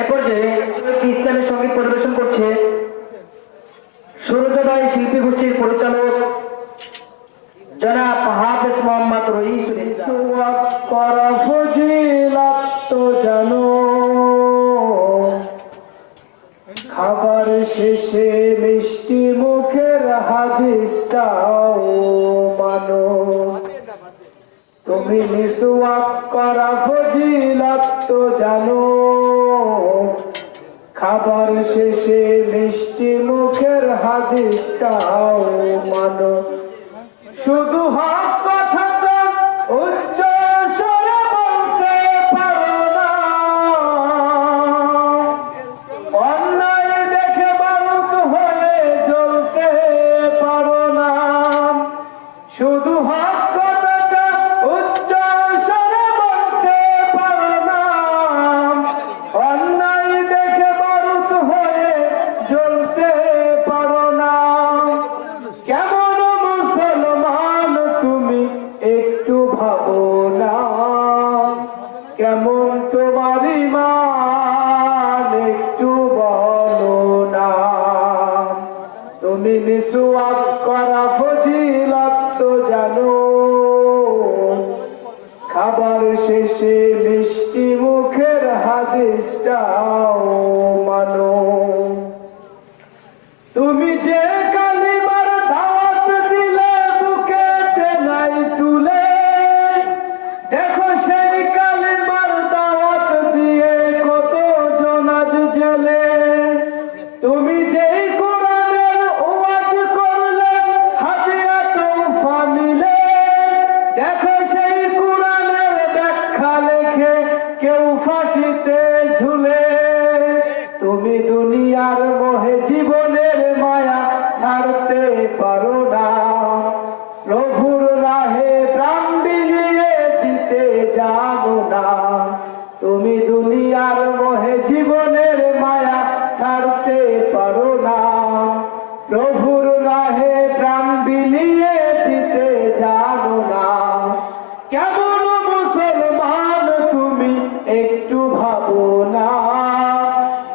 এ পর্যায়ে একটি ইসলামী সঙ্গীত পরিবেশন করছে সূর্যোদয় শিল্পী গোষ্ঠীর পরিচালক জনাব হাফেজ মোহাম্মদ রইসুল ইসলাম। করা ফজিলত তো জানো, খাবার শেষে মিষ্টি মুখের হাদিসটাও মানো। তুমি মিসওয়াক করা ফজিলত তো জানো, খাবার শেষে মিষ্টি মুখের হাদিসটাও মানো। শুধু হক কথাটা উচ্চ স্বরে বলতে পারো না, অন্যায় দেখে বারুদ হয়ে জ্বলতে পারো না। শুধু হক কথাটা উচ্চ স্বরে বলতে পারো না, অন্যায় দেখে বারুদ হয়ে জ্বলতে পারো না। কেমন মুসলমান তুমি একটু ভাবো না, কেমন তোমার ঈমান একটু বলো না। তুমি মিসওয়াক করা ফজিলত তো জানো, খাবার শেষে মিষ্টি মুখের হাদিসটাও মানো। তুমি যে কালিমার দাওয়াত দিলে বুকেতে নাই তুলে, দেখো সেই কালিমার দাওয়াত দিয়ে কত জনাজ জেলে। তুমি যেই কোরআনের ওয়াজ করলে হাদিয়া তোফা মিলে, দেখো সেই কোরআনের ব্যাখ্যা লেখে কেউ ফাঁসিতে ঝুলে। তুমি দুনিয়ার মোহে জীবনের মায়া ছাড়তে পারো না, প্রভুর রাহে প্রাণ বিলিয়ে দিতে জানো না। তুমি দুনিয়ার মোহে জীবনের মায়া ছাড়তে পারো না, প্রভুর রাহে প্রাণ বিলিয়ে দিতে জানো না। কেমন মুসলমান তুমি একটু ভাবো না,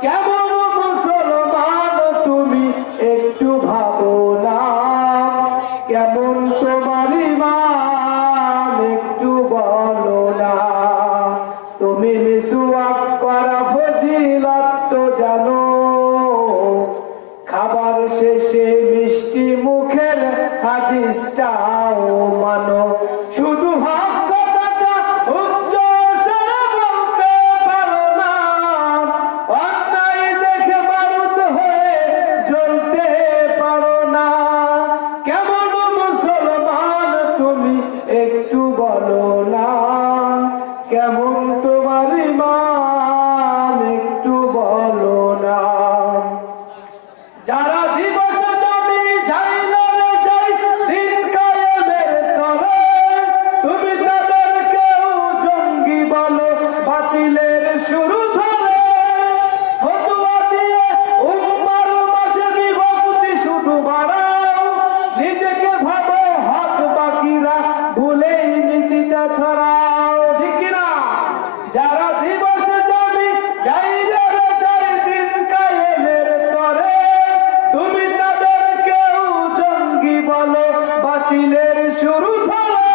কেমন মুসলমান তুমি একটু ভাবো না। কেমন তোমার ঈমান একটু বলো না। তুমি মিসওয়াক করা ফজিলত তো জানো, খাবার শেষে মিষ্টি মুখের হাদিসটাও মানো। শুধু হক কথাটা উচ্চ স্বরে বলতে পারো না, অন্যায় দেখে বারুদ হয়ে জ্বলতে পারো না। কেমন মুসলমান তুমি একটু বলো না, কেমন তোমার ঈমান একটু বলো না। যারা দিবস জমি যাই না রে যাই দিন কায়েমের তরে, তুমি তাদেরকেও জঙ্গি বলো বাতিলের শুরু ধরে। ফতোয়া দিয়ে উম্মার মাঝে বিভক্তি শুধু বাড়াও, নিজেকে ভাবো হক বাকিরা ভুলেই নীতিটা ছড়াও। ঠিক কিনা? যারা দিবস জমি যাই না রে যাই দিন কায়েমের তরে, তুমি তাদেরকেও জঙ্গি বলো বাতিলের শুরু ধরে।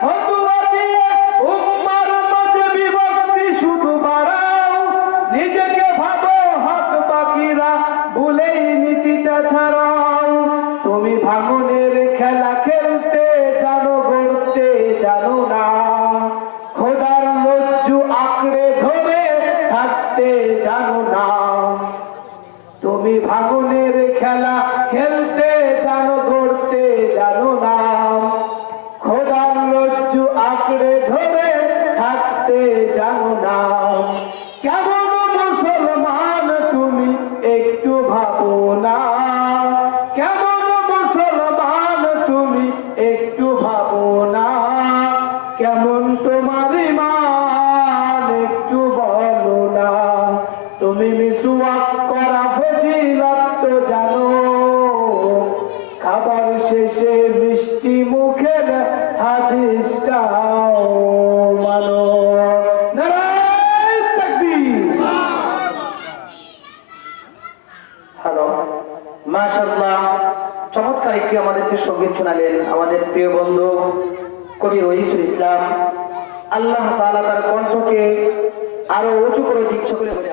ফতোয়া দিয়ে উম্মার মাঝে বিভক্তি শুধু বাড়াও, নিজেকে ভাবো হক বাকিরা ভুলেই নীতিটা ছাড়াও। তুমি ভাঙনের খেলা খেলতে জানো, গড়তে জানো না, খোদার লজ্জু আঁকড়ে ধরে থাকতে জানো না। তুমি ভাঙনের খেলা খেলতে জানো, গড়তে জানো না, খোদার লজ্জু আঁকড়ে ধরে থাকতে জানো না। কেমন মুসলমান তুমি একটু ভাবো না, কেমন মুসলমান তুমি একটু ভাবো না। কেমন তোমার ঈমান একটু বলো না। তুমি মিসওয়াক করা ফজিলত তো জানো, খাবার শেষে মিষ্টি মুখের হাদিসটাও মানো। নারায়ে তাকবীর। মাশাআল্লাহ, চমৎকার একটি আমাদেরকে সঙ্গীত শোনালেন আমাদের প্রিয় বন্ধু কবি রইসুল ইসলাম। আল্লাহ তাআলা তার কণ্ঠকে আরো উঁচু করে দিক সকলে বলে